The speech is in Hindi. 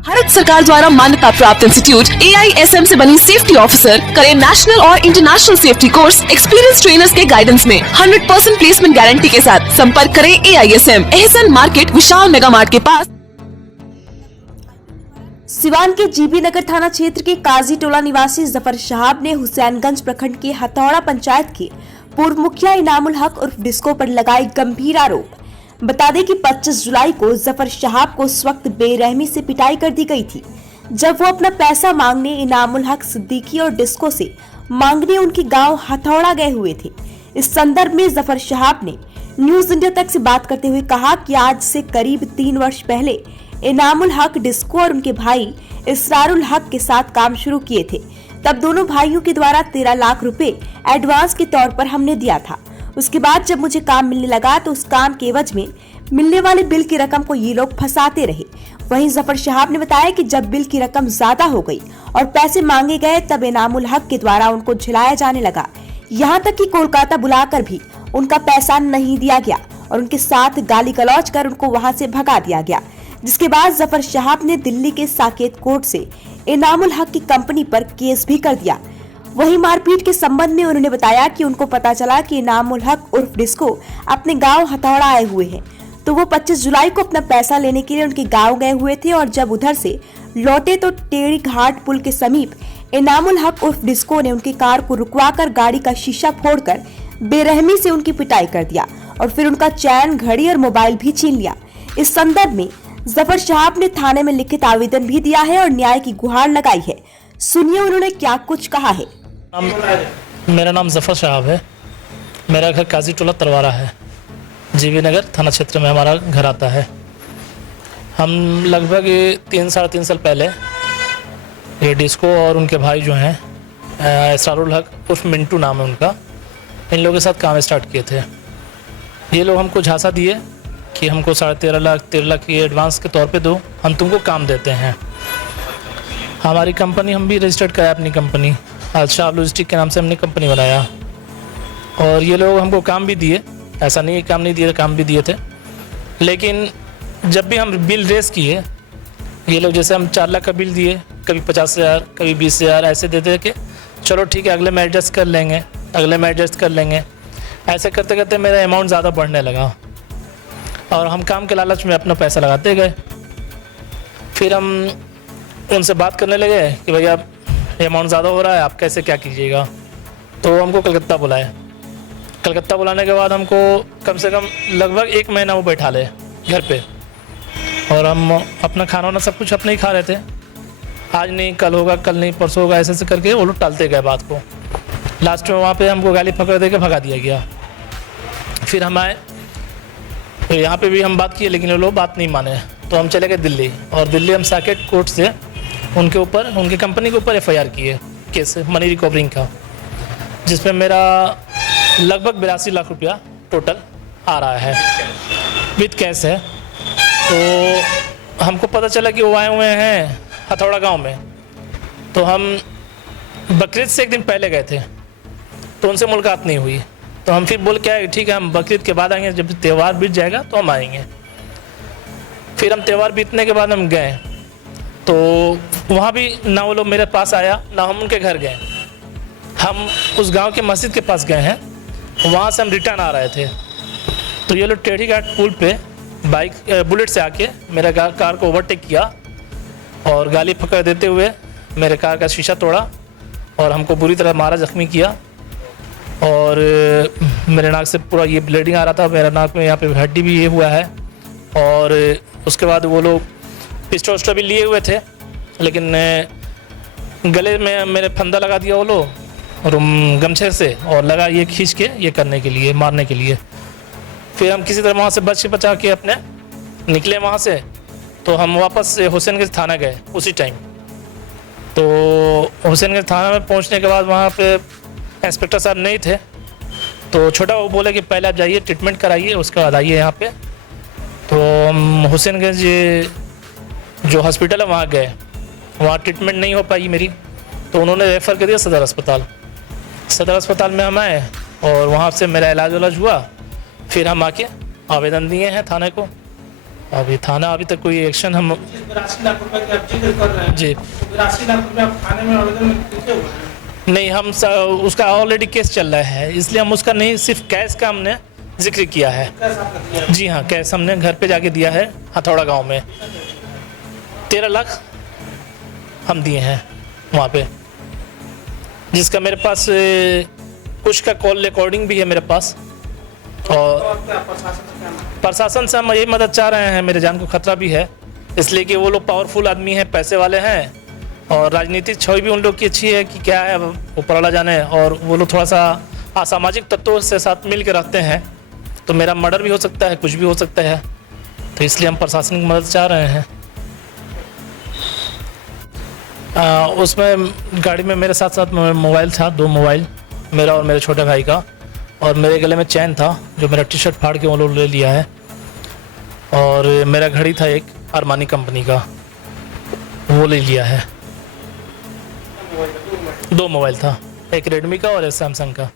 भारत सरकार द्वारा मान्यता प्राप्त इंस्टीट्यूट AISM से बनी सेफ्टी ऑफिसर करे नेशनल और international safety course experience trainers के गाइडेंस में 100% प्लेसमेंट गारंटी के साथ संपर्क करें AISM एहसन मार्केट विशाल मेगा मार्ट के पास। सिवान के जीबी नगर थाना क्षेत्र के काजी टोला निवासी जफर शहाब ने हुसैनगंज प्रखंड के हथौड़ा पंचायत के पूर्व मुखिया इनामुल हक उर्फ डिस्को पर लगाए गंभीर आरोप। बता दें कि 25 जुलाई को जफर शहाब को उस वक्त बेरहमी से पिटाई कर दी गई थी जब वो अपना पैसा मांगने इनामुल हक सिद्दीकी और डिस्को से मांगने उनके गांव हथौड़ा गए हुए थे। इस संदर्भ में जफर शहाब ने न्यूज इंडिया तक से बात करते हुए कहा कि आज से करीब 3 वर्ष पहले इनामुल हक डिस्को और उनके भाई इसरारुल हक के साथ काम शुरू किए थे। तब दोनों भाइयों के द्वारा 13 लाख रुपए एडवांस के तौर पर हमने दिया था। उसके बाद जब मुझे काम मिलने लगा तो उस काम के एवज में मिलने वाले बिल की रकम को ये लोग फंसाते रहे। वहीं जफर शहाब ने बताया कि जब बिल की रकम ज्यादा हो गई और पैसे मांगे गए तब इनामुल हक के द्वारा उनको झिलाया जाने लगा। यहाँ तक कि कोलकाता बुलाकर भी उनका पैसा नहीं दिया गया और उनके साथ गाली गलौज कर उनको वहाँ से भगा दिया गया। जिसके बाद जफर शहाब ने दिल्ली के साकेत कोर्ट से इनामुल हक की कंपनी पर केस भी कर दिया। वहीं मारपीट के संबंध में उन्होंने बताया कि उनको पता चला कि इनामुल हक उर्फ डिस्को अपने गांव हथौड़ा आए हुए हैं, तो वो 25 जुलाई को अपना पैसा लेने के लिए उनके गांव गए हुए थे और जब उधर से लौटे तो टेढ़ी घाट पुल के समीप इनामुल हक उर्फ डिस्को ने उनकी कार को रुकवाकर गाड़ी का शीशा फोड़कर बेरहमी से उनकी पिटाई कर दिया और फिर उनका चैन, घड़ी और मोबाइल भी छीन लिया। इस संदर्भ में जफर शहाब ने थाने में लिखित आवेदन भी दिया है और न्याय की गुहार लगाई है। सुनिए उन्होंने क्या कुछ कहा है। मेरा नाम जफर शहाब है। मेरा घर काजी टोला तरवारा है। जीबी नगर थाना क्षेत्र में हमारा घर आता है। हम लगभग 3-3.5 साल पहले ये डिस्को और उनके भाई जो हैं इसरारुल हक उर्फ मिंटू नाम है उनका, इन लोगों के साथ काम स्टार्ट किए थे। ये लोग हमको झांसा दिए कि हमको 13.5 लाख की एडवांस के तौर पे दो, हम तुमको काम देते हैं। हमारी कंपनी हम भी रजिस्टर्ड कराया, अपनी कंपनी शाह लॉजिस्टिक के नाम से हमने कंपनी बनाया और ये लोग हमको काम भी दिए। ऐसा नहीं काम नहीं दिए, काम भी दिए थे। लेकिन जब भी हम बिल रेस किए, ये लोग जैसे हम 4 लाख का बिल दिए, कभी 50,000 कभी 20,000 ऐसे देते कि चलो ठीक है अगले में एडजस्ट कर लेंगे, अगले में एडजस्ट कर लेंगे। ऐसे करते करते मेरा अमाउंट ज़्यादा बढ़ने लगा और हम काम के लालच में अपना पैसा लगाते गए। फिर हम उनसे बात करने लगे कि भैया ये अमाउंट ज़्यादा हो रहा है, आप कैसे क्या कीजिएगा। तो हमको कलकत्ता बुलाए। कलकत्ता बुलाने के बाद हमको कम से कम लगभग 1 महीना वो बैठा ले घर पे और हम अपना खाना वाना सब कुछ अपने ही खा रहे थे। आज नहीं कल होगा, कल नहीं परसों होगा, ऐसे करके वो लोग टालते गए बात को। लास्ट में वहाँ पे हमको गाली पकड़ दे के भगा दिया गया। फिर हम आए तो यहाँ पे भी हम बात किए लेकिन वो लोग बात नहीं माने, तो हम चले गए दिल्ली और दिल्ली हम साकेत कोर्ट से उनके ऊपर, उनकी कंपनी के ऊपर FIR किए केस मनी रिकवरिंग का, जिसमें मेरा लगभग 82 लाख रुपया टोटल आ रहा है, विद कैश है। तो हमको पता चला कि वो आए हुए हैं हथौड़ा गांव में। तो हम बकरीद से 1 दिन पहले गए थे तो उनसे मुलाकात नहीं हुई। तो हम फिर बोल के आए ठीक है हम बकरीद के बाद आएंगे, जब त्यौहार बीत जाएगा तो हम आएंगे। फिर हम त्यौहार बीतने के बाद हम गए तो वहाँ भी ना वो लोग मेरे पास आया ना हम उनके घर गए। हम उस गांव के मस्जिद के पास गए हैं, वहाँ से हम रिटर्न आ रहे थे तो ये लोग टेढ़ी घाट पुल पे बुलेट से आके मेरे कार को ओवरटेक किया और गाली पकड़ देते हुए मेरे कार का शीशा तोड़ा और हमको बुरी तरह मारा, जख्मी किया और मेरे नाक से पूरा ये ब्लीडिंग आ रहा था। मेरा नाक में यहाँ पे हड्डी भी ये हुआ है। और उसके बाद वो लोग पिस्टल भी लिए हुए थे लेकिन गले में मेरे फंदा लगा दिया वो लोग और गमछे से और लगा ये खींच के ये करने के लिए, मारने के लिए। फिर हम किसी तरह वहाँ से बचा के अपने निकले वहाँ से। तो हम वापस हुसैनगंज थाना गए उसी टाइम। तो हुसैनगंज थाना में पहुँचने के बाद वहाँ पे इंस्पेक्टर साहब नहीं थे तो छोटा वो बोले कि पहले आप जाइए ट्रीटमेंट कराइए, उसके बाद आइए यहाँ पे। तो हम हुसैनगंज जो हॉस्पिटल है वहाँ गए, वहाँ ट्रीटमेंट नहीं हो पाई मेरी, तो उन्होंने रेफ़र कर दिया सदर अस्पताल। सदर अस्पताल में हम आए और वहाँ से मेरा इलाज हुआ। फिर हम आके आवेदन दिए हैं थाने को अभी थाना अभी तक कोई एक्शन हम 82 लाख रुपए की आप जिक्र कर रहे हैं। जी 82 लाख रुपए आप थाने में आवेदन में लिखे हुए हैं। नहीं, हम उसका ऑलरेडी केस चल रहा है, इसलिए हम उसका नहीं, सिर्फ कैश का हमने जिक्र किया है। कैसे आपने दिया है? जी हाँ, कैश हमने घर पे जाके दिया है हथौड़ा गांव में। 13 लाख हम दिए हैं वहाँ पे, जिसका मेरे पास कुछ का कॉल रिकॉर्डिंग भी है मेरे पास। और और क्या प्रशासन से क्या मांग? प्रशासन से हम यही मदद चाह रहे हैं, मेरे जान को खतरा भी है, इसलिए कि वो लोग पावरफुल आदमी हैं, पैसे वाले हैं, और राजनीतिक छवि भी उन लोग की अच्छी है कि क्या है ऊपर वाला जाने, और वो लोग थोड़ा सा असामाजिक तत्वों से साथ मिल के रहते हैं, तो मेरा मर्डर भी हो सकता है, कुछ भी हो सकता है, तो इसलिए हम प्रशासनिक मदद चाह रहे हैं। उसमें गाड़ी में मेरे साथ साथ मोबाइल था, 2 मोबाइल मेरा और मेरे छोटे भाई का, और मेरे गले में चैन था जो मेरा टी शर्ट फाड़ के वो लोग ले लिया है, और मेरा घड़ी था एक अरमानी कंपनी का, वो ले लिया है। 2 मोबाइल था, एक रेडमी का और एक सैमसंग का।